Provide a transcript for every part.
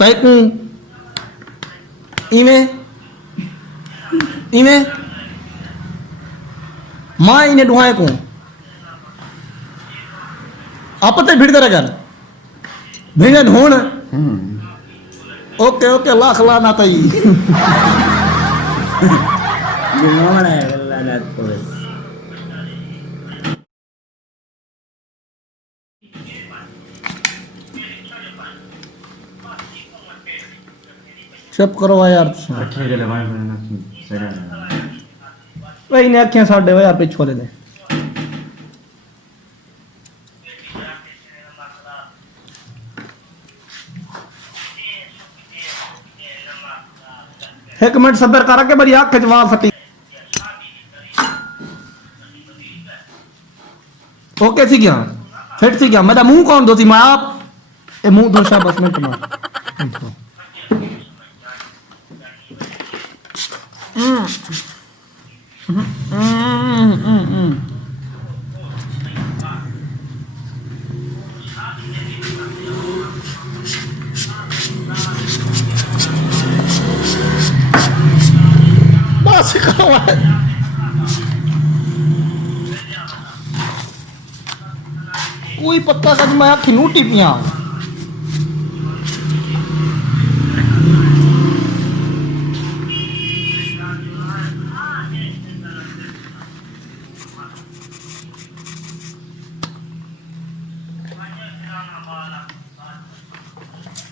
तैकू इवें मां इन्हें डुहाए को आप ते भिड़ कर भिड़न होण ओके ओके लाख लाना तई Gimana ya kalau ada tulis? चुप करो यार ਅੱਠੇ ਗਲੇ ਬਾਈ ਬਣਾ ਸੜਾ ਵੇ ਇਨੇ ਅੱਖਾਂ ਸਾਡੇ ਵੇ ਯਾਰ ਪਿੱਛੋਂ ਲੈ ਦੇ एक मिनट सबर कर के मेरी आंख खिंचवा सटी ओके सी गया फिट सी गया मेरा मुंह कौन दो सी मैं आप ए मुंह दो शाबाश मिनट मार बस करो कोई पत्ता का मैं आखी नूटी पिया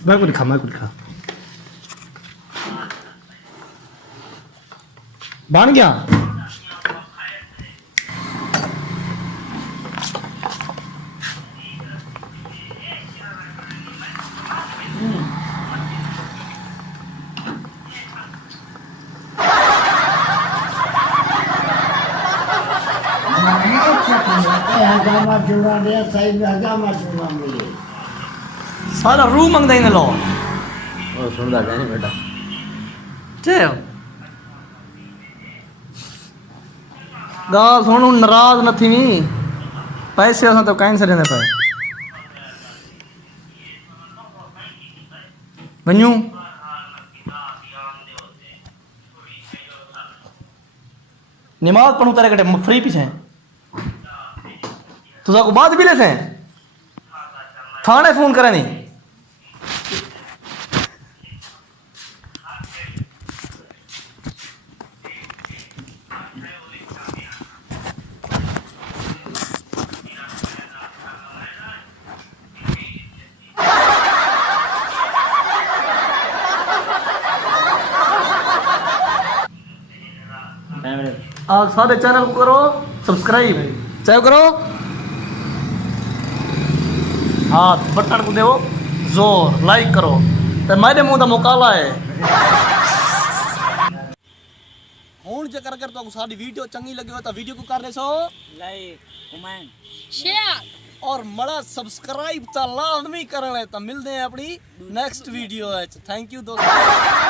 मैं कुछ खा बन गया Agama curang dia, saya agama curang dia. सारा रू मंगदा इन लो ਉਹ ਸੁਣਦਾ ਨਹੀਂ ਬੇਟਾ चल गाल सुन नाराज न थी पैसे असां तो कैंसिल ने पे वञू नमाज पढ़ू तेरे कटे फ्री पीछे तुझा को बात भी ले से थाने फोन करे नहीं आप सारे चैनल को करो सब्सक्राइब चाहे करो हाँ बटन को देवो जोर लाइक करो तो मेरे मुंह का मुकाला है हूं जे कर तो साडी वीडियो चंगी लगी हो तो वीडियो को कर सो Like, comment. शेयर और मड़ा सब्सक्राइब तो लाजमी करना है तो मिलते हैं अपनी नेक्स्ट वीडियो थैंक यू दोस्तों